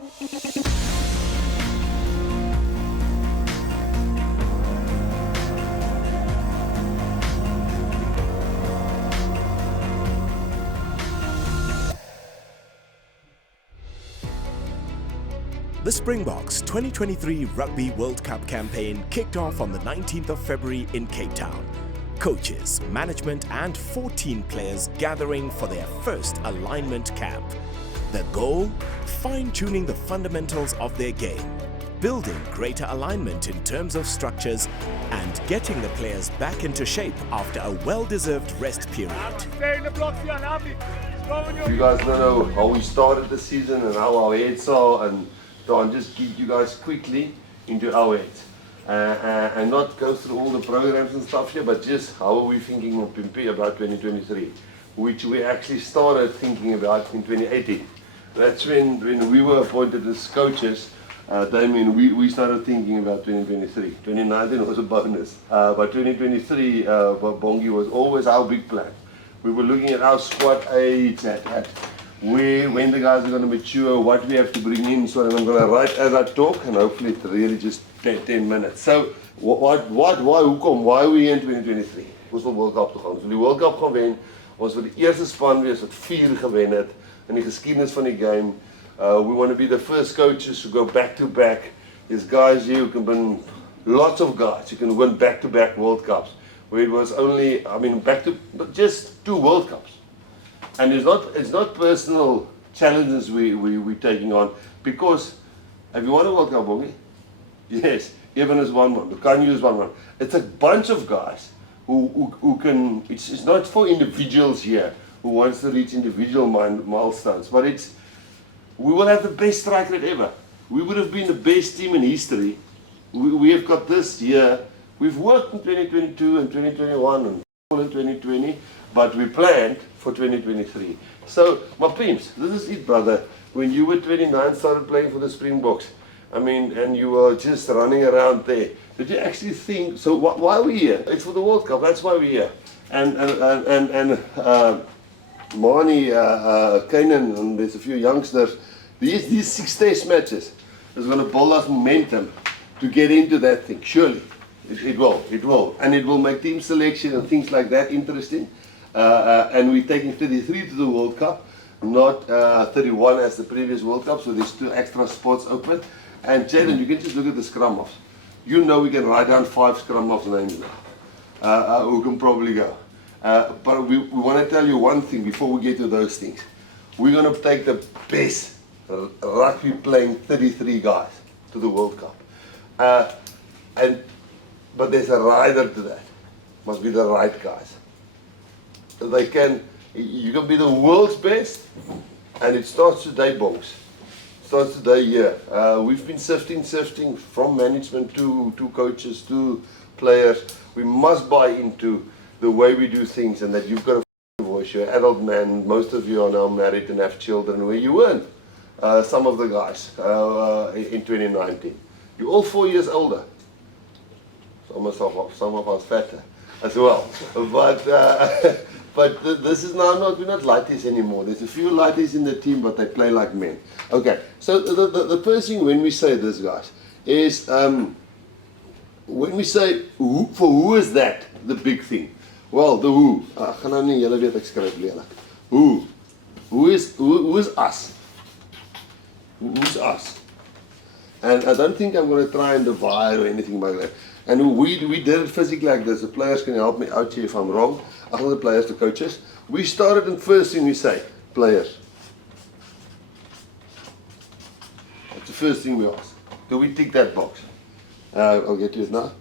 The Springboks 2023 Rugby World Cup campaign kicked off on the 19th of February in Cape Town. Coaches, management and 14 players gathering for their first alignment camp. The goal? Fine-tuning the fundamentals of their game, building greater alignment in terms of structures and getting the players back into shape after a well-deserved rest period. You guys don't know how we started the season and how our heads are, and I'll just give you guys quickly into our heads. And not go through all the programs and stuff here, but just how are we thinking of Pimpy about 2023, which we actually started thinking about in 2018. That's when we were appointed as coaches. Damien, we started thinking about 2023. 2019 was a bonus. But 2023, Bongi was always our big plan. We were looking at our squad age, at when the guys are going to mature, what we have to bring in. So I'm going to write as I talk, and hopefully it's really just 10 minutes. So why are we in 2023? Ons wil World Cup toe gaan. Ons wil die World Cup gaan wen. Ons wil die eerste span wees wat 4 gewen het in die geskiedenis van die game. We want to be the first coaches who go back to back. There's guys here who can win, lots of guys who can win back to back World Cups. Where it was only, just 2 World Cups. And it's not personal challenges we're taking on, because have you won a World Cup, Bongi? Yes, Evan has won one, Lukanyu has won one. It's a bunch of guys who can, it's not for individuals here who wants to reach individual milestones, but we will have the best strike rate ever. We would have been the best team in history. We have got this year. We've worked in 2022 and 2021 and in 2020, but we planned for 2023. So, my Pimps, this is it, brother. When you were 29, started playing for the Springboks, and you were just running around there. Did you actually think, so why are we here? It's for the World Cup, that's why we're here. And Marnie, Kanan, and there's a few youngsters, these 6 test matches is going to build us momentum to get into that thing, surely. It will. And it will make team selection and things like that interesting. And we're taking 33 to the World Cup, not 31 as the previous World Cup, so there's 2 extra spots open. And Jalen, you can just look at the scrum offs. You know we can write down 5 scrum offs names now, who can probably go. But we want to tell you one thing before we get to those things. We're going to take the best rugby playing 33 guys to the World Cup. But there's a rider to that. Must be the right guys. You can be the world's best, and it starts today, Boks. Starts today here. We've been sifting from management to coaches to players. We must buy into the way we do things, and that you've got a voice. You're an adult man. Most of you are now married and have children, where you weren't. Some of the guys in 2019. You're all 4 years older. Some of us fatter as well. But this is now we're not lighties anymore. There's a few lighties in the team, but they play like men. Okay, so the first thing when we say this, guys, is when we say who is that the big thing? Well, the who. Who is us? Who's us? And I don't think I'm going to try and divide or anything like that. And we did it physically like this. The players can help me out here if I'm wrong. Other players, the coaches. We started, and first thing we say, players. That's the first thing we ask. Do we tick that box? I'll get to it now.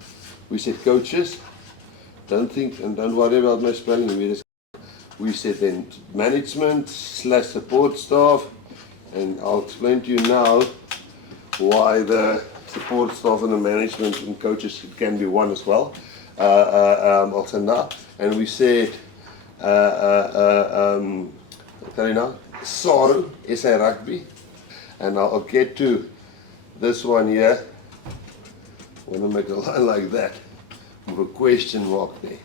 We said coaches. Don't think and don't worry about my spelling. We said then management / support staff. And I'll explain to you now why the support staff and the management and coaches can be one as well. I'll say now. And we said, Saru, SA Rugby. And I'll get to this one here. I want to make a line like that with a question mark there.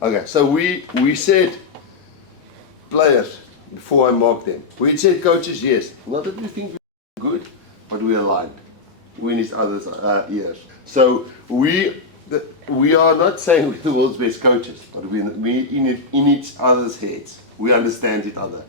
Okay, so we said players before I marked them. We said coaches, yes. Not that we think we're good, but we aligned. We in each other's ears. So we are not saying we're the world's best coaches, but we in each other's heads. We understand each other.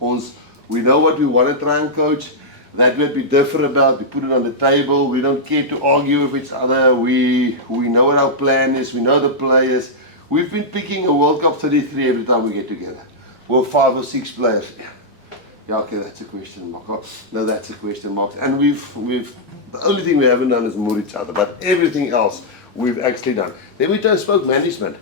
We know what we want to try and coach. That what we differ about, we put it on the table. We don't care to argue with each other. We know what our plan is. We know the players. We've been picking a World Cup 33 every time we get together. We're 5 or 6 players. Yeah, okay, that's a question mark. Oh, no, that's a question mark. And we've the only thing we haven't done is moor each other, but everything else we've actually done. Then we just spoke management.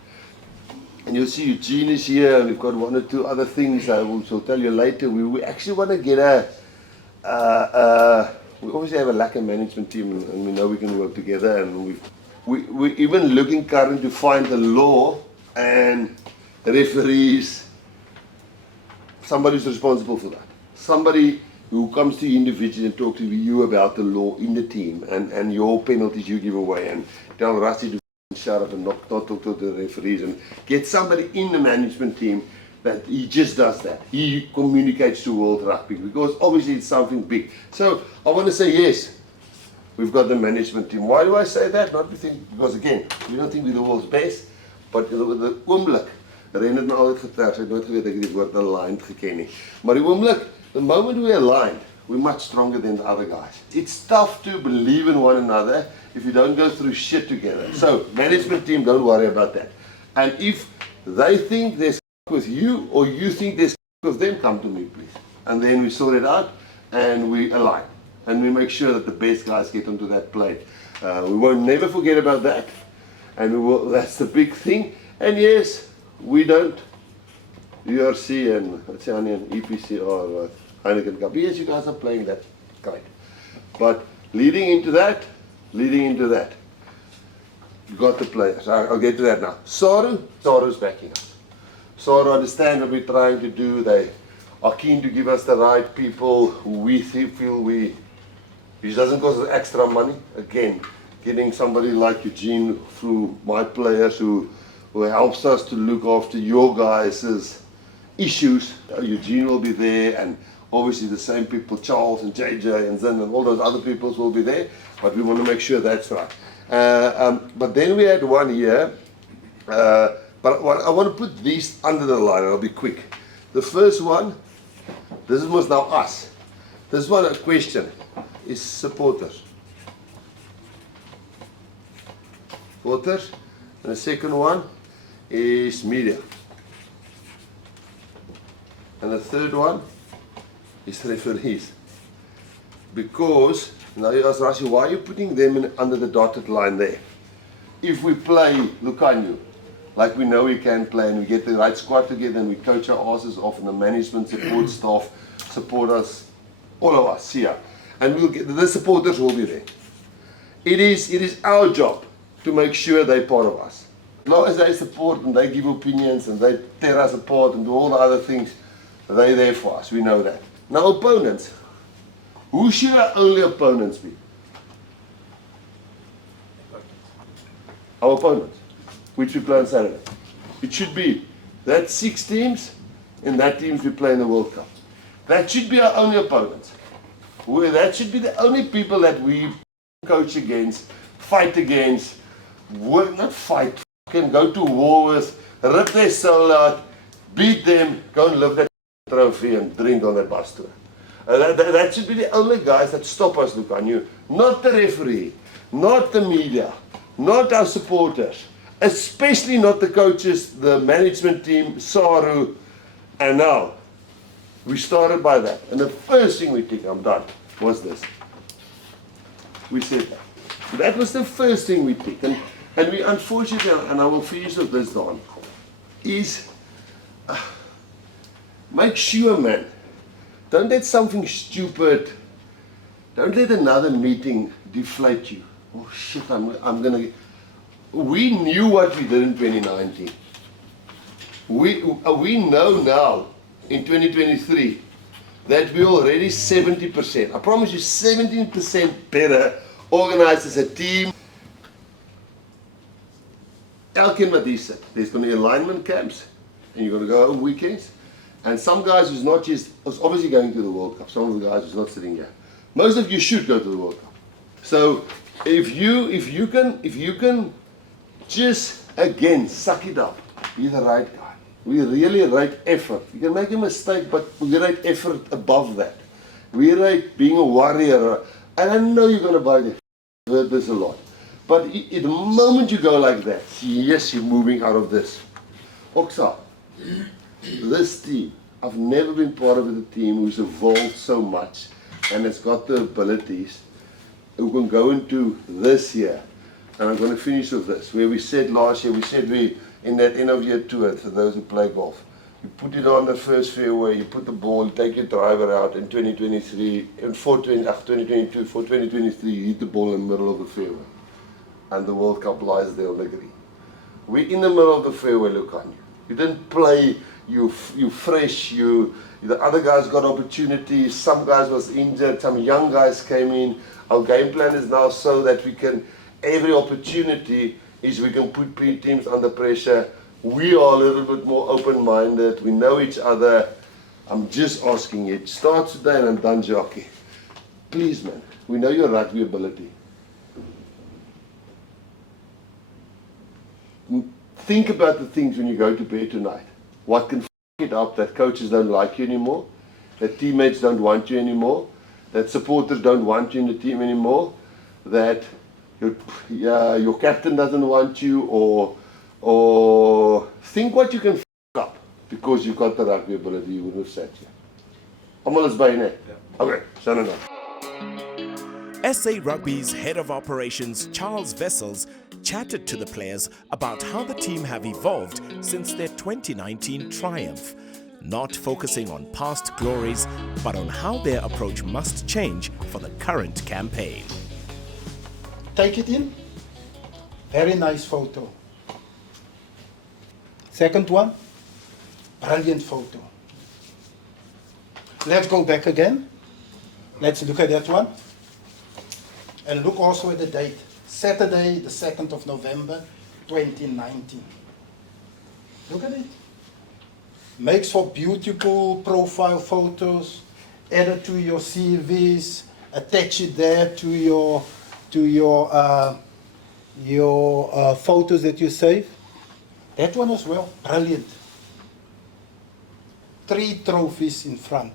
And you'll see Eugene is here, and we've got 1 or 2 other things I will tell you later. We actually want to get we obviously have a lack of management team, and we know we can work together, and we're even looking currently to find the law and referees, somebody who's responsible for that. Somebody who comes to you individually and talk to you about the law in the team and your penalties you give away, and tell Rusty to shut up and not talk to the referees, and get somebody in the management team that he just does that. He communicates to World Rugby, because obviously it's something big. So I want to say yes, we've got the management team. Why do I say that? Not because again, we don't think we're the world's best, but the oomblik, Ren het my altyd vertel, sy het nooit geweet ek die woord aligned geken nie. Maar die oomblik, the moment we're aligned, we're much stronger than the other guys. It's tough to believe in one another if you don't go through shit together. So, management team, don't worry about that. And if they think there's with you, or you think there's with them, come to me, please. And then we sort it out, and we align. And we make sure that the best guys get onto that plate. We won't never forget about that. And that's the big thing. And yes, we don't URC and EPC or Heineken Cup. Yes, you guys are playing that, great. But leading into that, you got the players. I'll get to that now. Saru's backing us. Saru understand what we're trying to do. They are keen to give us the right people who we feel which doesn't cost us extra money. Again, getting somebody like Eugene through my players who helps us to look after your guys' issues. Eugene will be there, and obviously the same people, Charles and JJ and Zin and all those other people will be there, but we want to make sure that's right. But then we had one here, but I want to put these under the line, and I'll be quick. The first one, this was now us. This one, a question, is supporters. Supporters. And the second one is media. And the third one is referees. Because, now you ask Rashi, why are you putting them under the dotted line there? If we play Lucanio, like we know we can play, and we get the right squad together, and we coach our asses off, and the management support staff support us, all of us here. And we'll get, the supporters will be there. It is our job to make sure they're part of us. As long as they support and they give opinions and they tear us apart and do all the other things, they're there for us, we know that. Now opponents, who should our only opponents be? Our opponents, which we play on Saturday. It should be that 6 teams and that teams we play in the World Cup. That should be our only opponents. That should be the only people that we coach against, fight against, not fight, can go to war with, rip their soul out, beat them, go and live that trophy and drink on that bus tour. That should be the only guys that stop us, look on you. Not the referee, not the media, not our supporters, especially not the coaches, the management team, Saru, and now. We started by that. And the first thing we did, I'm done, was this. We said that. That was the first thing we did. And we unfortunately, and I will finish with this, Don, is make sure, man, don't let something stupid, don't let another meeting deflate you. Oh shit, I'm gonna. We knew what we did in 2019. We know now in 2023 that we're already 70%. I promise you, 17% better organized as a team. Elkin wat hier sit, there's going to be alignment camps, and you're going to go on weekends. And some guys who's not just, was obviously going to the World Cup, some of the guys who's not sitting here. Most of you should go to the World Cup. So if you can just again suck it up, be the right guy. We really rate effort. You can make a mistake, but we rate effort above that. We rate being a warrior. And I know you're gonna buy this. I've heard this a lot. But the moment you go like that, yes, you're moving out of this. Oksa, this team, I've never been part of a team who's evolved so much and has got the abilities who can go into this year. And I'm going to finish with this, where we said last year, we in that end of year tour, for those who play golf, you put it on the first fairway, you put the ball, take your driver out in 2023, and 2022, for 2023, you hit the ball in the middle of the fairway. And the World Cup lies there on the green. We're in the middle of the fairway, look on you. You didn't play, you fresh, the other guys got opportunities, some guys was injured, some young guys came in. Our game plan is now so that we can, every opportunity is we can put teams under pressure. We are a little bit more open-minded, we know each other. I'm just asking you, it starts today and I'm done, Jackie. Please man, we know your rugby ability. Think about the things when you go to bed tonight. What can f it up that coaches don't like you anymore, that teammates don't want you anymore, that supporters don't want you in the team anymore, that your captain doesn't want you, or think what you can f up because you've got the rugby ability, you wouldn't have sat here. Almal is by net. Okay, send it on. SA Rugby's head of operations, Charles Wessels, chatted to the players about how the team have evolved since their 2019 triumph, not focusing on past glories, but on how their approach must change for the current campaign. Take it in. Very nice photo. Second one, brilliant photo. Let's go back again. Let's look at that one. And look also at the date. Saturday, the 2nd of November, 2019. Look at it. Makes for beautiful profile photos. Add it to your CVs. Attach it there to your photos that you save. That one as well, brilliant. 3 trophies in front.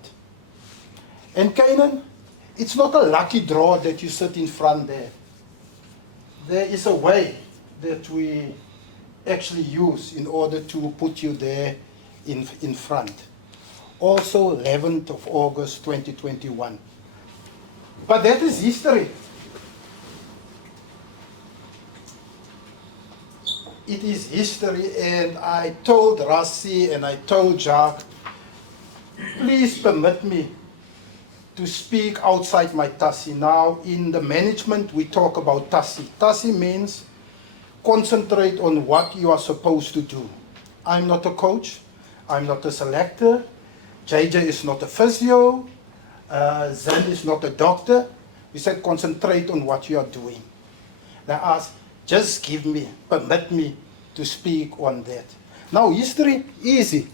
And Kainan, it's not a lucky draw that you sit in front there. There is a way that we actually use in order to put you there in front. Also 11th of August 2021. But that is history. It is history, and I told Rassi and I told Jacques, please permit me to speak outside my TASI. Now, in the management, we talk about TASI. TASI means concentrate on what you are supposed to do. I'm not a coach. I'm not a selector. JJ is not a physio. Zen is not a doctor. We said concentrate on what you are doing. They asked, just permit me to speak on that. Now, history, easy.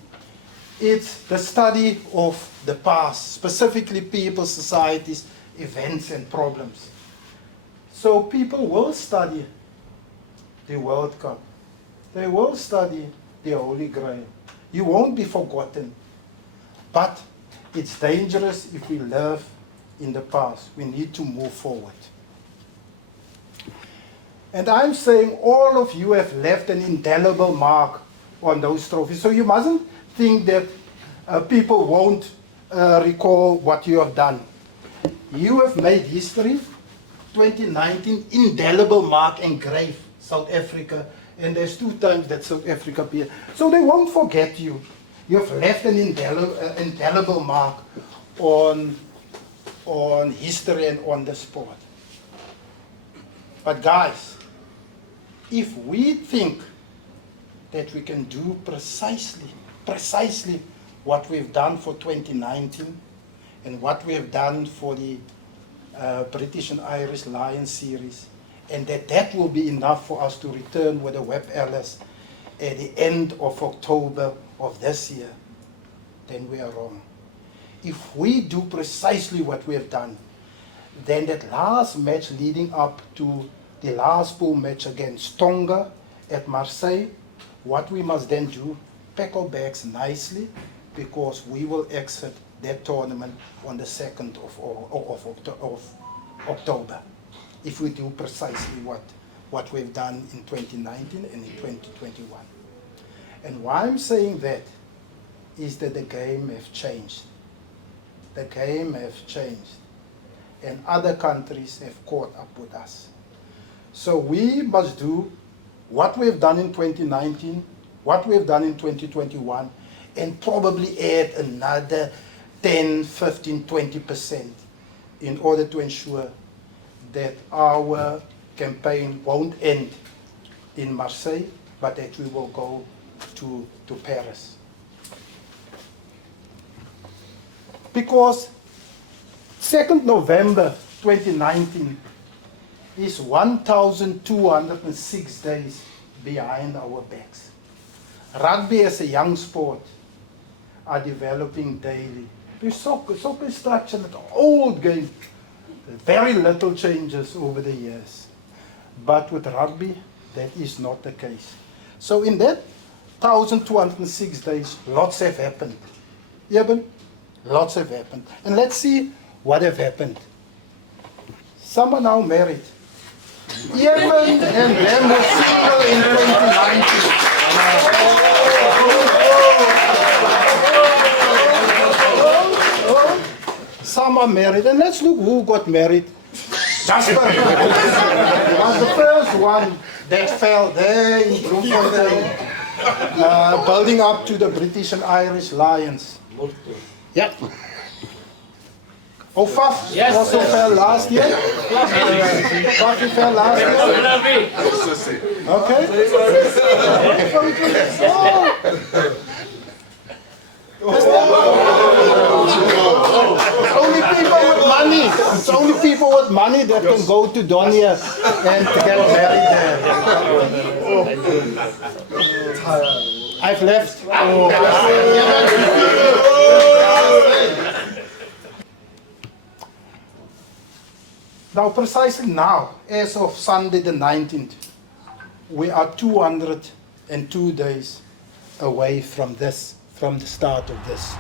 It's the study of the past, specifically people, societies, events and problems. So people will study the World Cup. They will study the Holy Grail. You won't be forgotten. But it's dangerous if we live in the past. We need to move forward. And I'm saying all of you have left an indelible mark on those trophies. So you mustn't think that people won't recall what you have done. You have made history. 2019, indelible mark engraved, South Africa. And there's 2 times that South Africa appeared. So they won't forget you. You have left an indelible mark on history and on the sport. But guys, if we think that we can do precisely what we've done for 2019 and what we have done for the British and Irish Lions series, and that will be enough for us to return with the Web Ellis at the end of October of this year, then we are wrong. If we do precisely what we have done, then that last match leading up to the last pool match against Tonga at Marseille, what we must then do, pack our bags nicely, because we will exit that tournament on the 2nd of October, if we do precisely what we've done in 2019 and in 2021. And why I'm saying that is that the game has changed. The game has changed. And other countries have caught up with us. So we must do what we've done in 2019, what we've done in 2021, and probably add another 10, 15, 20% in order to ensure that our campaign won't end in Marseille, but that we will go to Paris. Because 2nd November 2019 is 1,206 days behind our backs. Rugby as a young sport are developing daily. Soccer is structured an old game, very little changes over the years. But with rugby, that is not the case. So in that 1,206 days, lots have happened. Eben, lots have happened. And let's see what have happened. Some are now married. Eben and them were single in 2019. Some are married, and let's look who got married. Jasper was the first one that fell there in Bloemfontein, building up to the British and Irish Lions. Yeah. Oh, Faf also fell last year. Faf fell last year. Okay. It's only people with money. It's only people with money that can go to Donia and get married there. I've left. Now, precisely now, as of Sunday the 19th, we are 202 days away from this, from the start of this.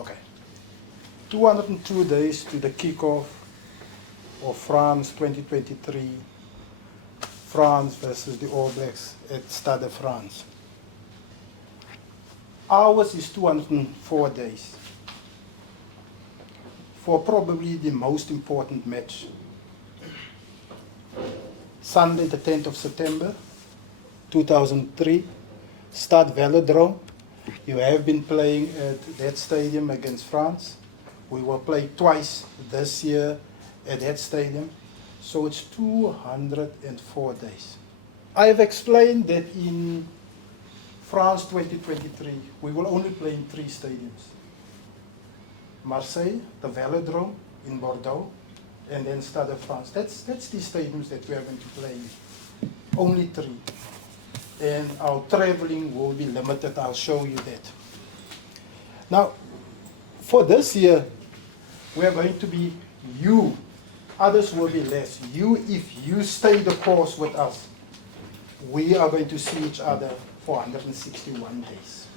Okay. 202 days to the kickoff of France 2023, France versus the All Blacks at Stade de France. Ours is 204 days for probably the most important match. Sunday the 10th of September 2003, Stade Velodrome. You have been playing at that stadium against France. We will play twice this year at that stadium. So it's 204 days. I have explained that in France 2023, we will only play in 3 stadiums. Marseille, the Velodrome in Bordeaux, and then Stade de France. That's the stadiums that we are going to play in. Only 3. And our traveling will be limited. I'll show you that. Now, for this year, we are going to be you. Others will be less. You, if you stay the course with us, we are going to see each other for 161 days.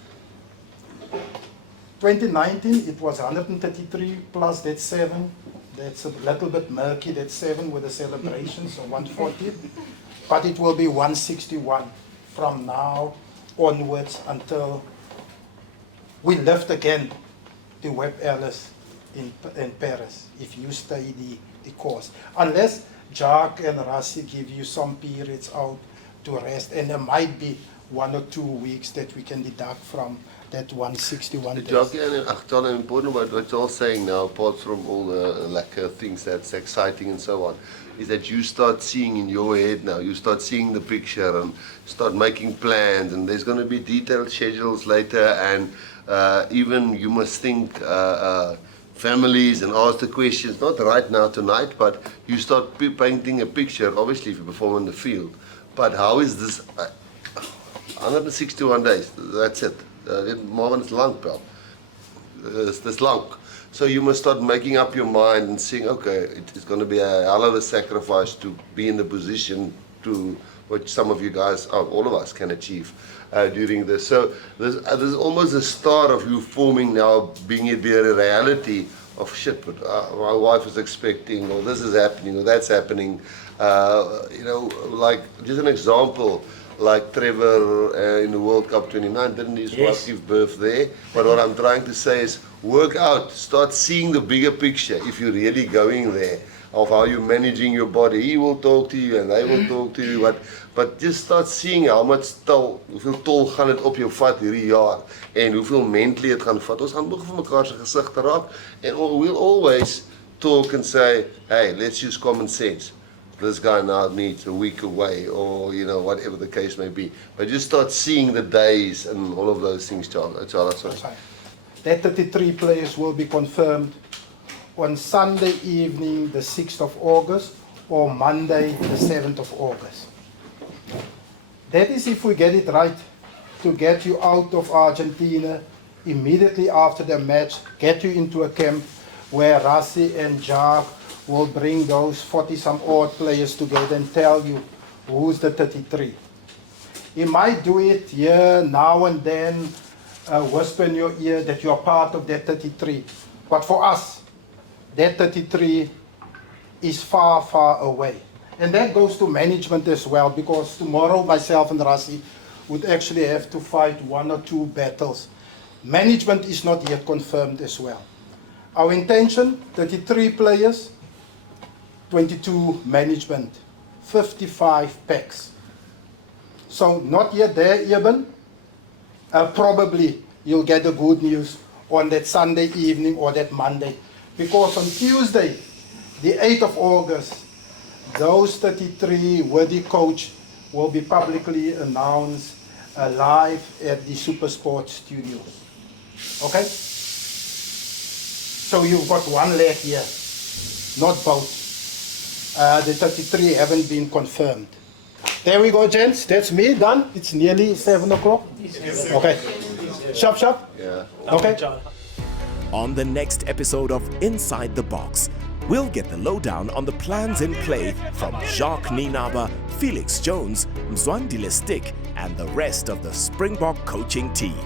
2019, it was 133 plus that 7. That's a little bit murky, that's 7 with the celebration, so 140. But it will be 161 from now onwards until we lift again the Web Ellis in Paris, if you stay the course. Unless Jacques and Rassie give you some periods out to rest, and there might be 1 or 2 weeks that we can deduct from that 161 days. Jacques, and important about what you're saying now, apart from all the things that's exciting and so on, is that you start seeing in your head now, you start seeing the picture and start making plans, and there's going to be detailed schedules later, and even you must think families and ask the questions, not right now tonight, but you start painting a picture, obviously if you perform on the field, but how is this 161 days, that's it. Marvin is lang, pal. It's long. So you must start making up your mind and saying, okay, it's going to be a hell of a sacrifice to be in the position to what some of you guys, all of us, can achieve during this. So there's almost a start of you forming now, being it be a reality of shit, but my wife is expecting, or this is happening, or that's happening. Like just an example. Like Trevor in the World Cup 29, didn't his wife give birth there? But what I'm trying to say is work out, start seeing the bigger picture if you're really going there, of how you're managing your body. He will talk to you and they will talk to you, but just start seeing how much hoeveel tol gaan dit op jou vat hierdie jaar en hoeveel mentally het gaan vat. Ons gaan begin vir mekaar se gesig te raak and we'll always talk and say, hey, let's use common sense. This guy now needs a week away, or whatever the case may be. But just start seeing the days and all of those things, Charles. That's right. That 33 players will be confirmed on Sunday evening, the 6th of August, or Monday, the 7th of August. That is if we get it right, to get you out of Argentina immediately after the match, get you into a camp where Rassie and Jacques will bring those 40-some odd players together and tell you who's the 33. He might do it here, now and then, whisper in your ear that you're part of that 33. But for us, that 33 is far, far away. And that goes to management as well, because tomorrow myself and Rassie would actually have to fight 1 or 2 battles. Management is not yet confirmed as well. Our intention, 33 players, 22 management, 55 packs. So not yet there, Eben. Probably you'll get the good news on that Sunday evening or that Monday. Because on Tuesday, the 8th of August, those 33 with the coach will be publicly announced live at the Supersport Studios. Okay? So you've got 1 leg here, not both. The 33 haven't been confirmed. There we go, gents. That's me done. It's nearly 7 o'clock. Okay. Sharp. Yeah. Okay. On the next episode of Inside the Box, we'll get the lowdown on the plans in play from Jacques Nienaber, Felix Jones, Mzwandile Stick, and the rest of the Springbok coaching team.